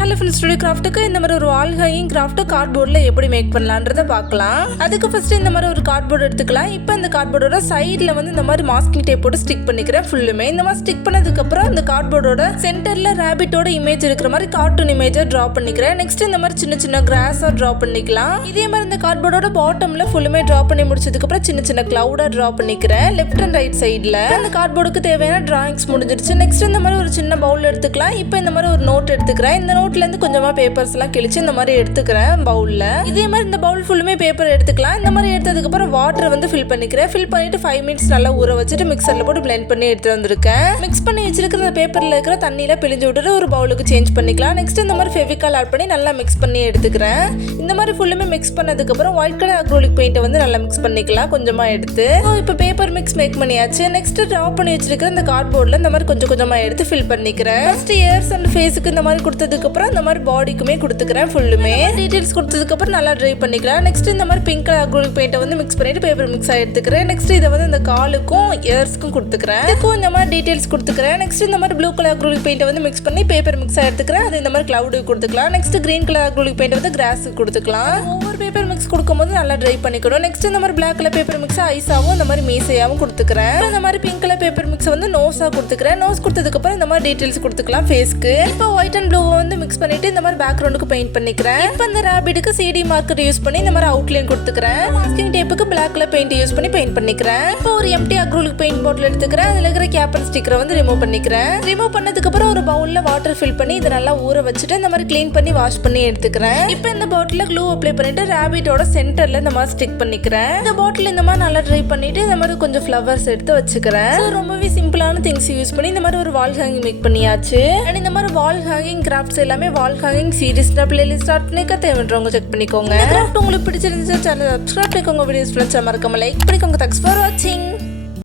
Hello friends, studio கிராஃப்ட்டுக்கு இந்த மாதிரி ஒரு வால் ஹேங்கிங் கிராஃப்ட் கார்ட்போர்டில் எப்படி மேக் பண்ணலான்றதை பார்க்கலாம். அதுக்கு ஃபர்ஸ்ட் இந்த மாதிரி ஒரு கார்ட்போர்டு எடுத்துக்கலாம். இப்போ இந்த கார்ட்போர்டோட சைடில் வந்து இந்த மாதிரி மாஸ்கிங் டேப் போட்டு ஸ்டிக் பண்ணிக்கிறேன். ஃபுல்லுமே இந்த மாதிரி ஸ்டிக் பண்ணதுக்கப்புறம் இந்த கார்ட்போர்டோட சென்டரில் ரேபிட்டோட இமேஜ் இருக்கிற மாதிரி கார்ட்டூன் இமேஜை ட்ரா பண்ணிக்கிறேன். நெக்ஸ்ட் இந்த மாதிரி சின்ன சின்ன கிராஸாக ட்ரா பண்ணிக்கலாம். இதே மாதிரி இந்த கார்ட்போர்டோட பாட்டமில் ஃபுல்லுமே ட்ரா பண்ணி முடிச்சதுக்கப்புறம் சின்ன சின்ன கிளவுடாக ட்ரா பண்ணிக்கிறேன். லெஃப்ட் அண்ட் ரைட் சைடில் அந்த கார்ட்போர்டுக்கு தேவையான டிராயிங்ஸ் முடிஞ்சிருச்சு. நெக்ஸ்ட் இந்த மாதிரி ஒரு சின்ன பவுல் எடுத்துக்கலாம். இப்போ இந்த மாதிரி ஒரு நோட் எடுத்துக்கிறேன். இந்த நோட்லேருந்து கொஞ்சமாக பேப்பர்ஸ் எல்லாம் கிழிச்சு இந்த மாதிரி எடுத்துக்கிறேன் பவுலில். இதே மாதிரி இந்த பவுல் ஃபுல்லுமே பேப்பர் எடுத்துக்கலாம். இந்த மாதிரி எடுத்ததுக்கப்புறம் வாட்டர் வந்து ஃபில் பண்ணிக்கிறேன். ஃபில் பண்ணிட்டு 5 மினிட்ஸ் நல்லா ஊற வச்சுட்டு மிக்சரில் போட்டு பிளெண்ட் பண்ணி எடுத்து வந்திருக்கேன். மிக்ஸ் பண்ணி வச்சிருக்கிற இந்த பேப்பரில் இருக்கிற தண்ணியில பிழிஞ்சு விட்டுட்டு ஒரு பவுலுக்கு சேஞ்ச் பண்ணிக்கலாம். நெக்ஸ்ட் இந்த மாதிரி ஃபெவிகால் ஆட் பண்ணி நல்லா மிக்ஸ் பண்ணி எடுத்துக்கிறேன். இந்த மாதிரி ஃபுல்லுமே மிக்ஸ் பண்ணதுக்கப்புறம் ஒயிட் கலர் அக்ரோலிக் பெயிண்ட்டை வந்து நல்லா மிக்ஸ் பண்ணிக்கலாம் கொஞ்சமாக எடுத்து. இப்போ பேப்பர் மிக்ஸ் மேக் பண்ணியாச்சு. நெக்ஸ்ட் ட்ரா பண்ணி வச்சிருக்கிற இந்த கார்ட்போர்டில் இந்த மாதிரி கொஞ்சம் கொஞ்சமாக எடுத்து ஃபில் பண்ணிக்கிறேன். ஃபர்ஸ்ட் இயர்ஸ் அண்ட் ஃபேஸுக்கு இந்த மாதிரி கொடுத்ததுக்கப்புறம் இந்த மாதிரி பாடிக்குமே கொடுத்துக்கிறேன். ஃபுல்லுமே டீடைல்ஸ் கொடுத்ததுக்கப்புறம் நல்லா ட்ரை பண்ணிக்கலாம். நெக்ஸ்ட் இந்த மாதிரி பிங்க் கலர் அக்ரோலிக் பெயிண்ட்டை வந்து மிக்ஸ் பண்ணிட்டு பேப்பர் மிக்ஸ் எடுத்துக்கிறேன். நெக்ஸ்ட் இதை வந்து இந்த காலுக்கும் இயர்ஸ்க்கும் கொடுத்துக்கிறேன். இதுக்கும் இந்த மாதிரி டீடைல்ஸ் கொடுத்துக்கிறேன். நெக்ஸ்ட் இந்த மாதிரி ப்ளூ கலர் அக்ரோலிக் பெயிண்ட்டை வந்து மிக்ஸ் பண்ணி பேப்பர் மிக்ஸ் எடுத்துக்கிறேன். அது இந்த மாதிரி கிளவுடுக்கு கொடுத்துக்கலாம். Next green colour acrylic paint வந்து கிராஸுக்கு கொடுத்துக்கலாம். ஒவ்வொரு பேப்பர் மிக்ஸ் கொடுக்கும்போது நல்லா ட்ரை பண்ணிக்கணும். நெக்ஸ்ட் இந்த மாதிரி பிளாக் கலர் பேப்பர் மிக்ஸ் ஐஸாவும் இந்த மாதிரி மீசையாவும் கொடுத்துக்கிறேன். இந்த மாதிரி பிங்க் கலர் பேப்பர் மிக்ஸ் வந்து நோஸா கொடுத்துக்கிறேன். நோஸ் கொடுத்ததுக்கப்புறம் இந்த மாதிரி டீடைல்ஸ் கொடுத்துக்கலாம் ஃபேஸ்க்கு. இப்போ ஒயிட் அண்ட் ப்ளூ வந்து மிக்ஸ் பண்ணிட்டு இந்த மாதிரி பேக்ரவுண்டுக்கு பெயிண்ட் பண்ணிக்கிறேன். இப்போ இந்த ராபிட்டுக்கு CD மார்க்கர் யூஸ் பண்ணி இந்த மாதிரி அவுட்லைன் கொடுத்துக்கிறேன். மாஸ்கிங் டேப்புக்கு பிளாக் கலர் பெயிண்ட் யூஸ் பண்ணி பெயிண்ட் பண்ணிக்கிறேன். இப்போ ஒரு எம்டி அக்ரோலிக் பெயிண்ட் பாட்டில் எடுத்துக்கிறேன். அதுல இருக்கிற கேப் அண்ட் ஸ்டிக்கரை வந்து ரிமூவ் பண்ணிக்கிறேன். ரிமூவ் பண்ணதுக்கு அப்புறம் ஒரு பவுல்ல வாட்டர் ஃபில் பண்ணி இதை நல்லா ஊற வச்சுட்டு இந்த மாதிரி க்ளீன் பண்ணி வாஷ் பண்ணி எடுத்துக்கிறேன். இப்போ இந்த பாட்டில க்ளூ அப்ளை பண்ணிட்டு ராபிட்டோட சென்டர்ல இந்த மாதிரி ஸ்டிக் பண்ணிக்கிறேன். இந்த பாட்டில் இந்த மாதிரி நல்லா ட்ரை பண்ணிட்டு இந்த மாதிரி கொஞ்சம் ஃப்ளவர்ஸ் எடுத்து வச்சுக்கிறேன். ரொம்பவே சிம்பிளான திங்ஸ் யூஸ் பண்ணி இந்த மாதிரி ஒரு வால் ஹேங்கிங் மேக் பண்ணியாச்சு. அண்ட் இந்த மாதிரி வால் ஹேங்கிங் கிராஃப்ட்ஸ் எல்லாமே வால் ஹேங்கிங் சீரிஸ் பிளேலிஸ்ட் ஸ்டார்ட் பண்ணிக்க தேவைன்றவங்க செக் பண்ணிக்கோங்க. கிராஃப்ட் உங்களுக்கு பிடிச்சிருந்துச்சு சேனல் சப்ஸ்கிரைப் பண்ணிக்கோங்க. வீடியோஸ் ஃப்ரெண்ட்ஸ் மறக்காம லைக் பண்ணிக்கோங்க. தேங்க்ஸ் ஃபார் வாட்சிங்.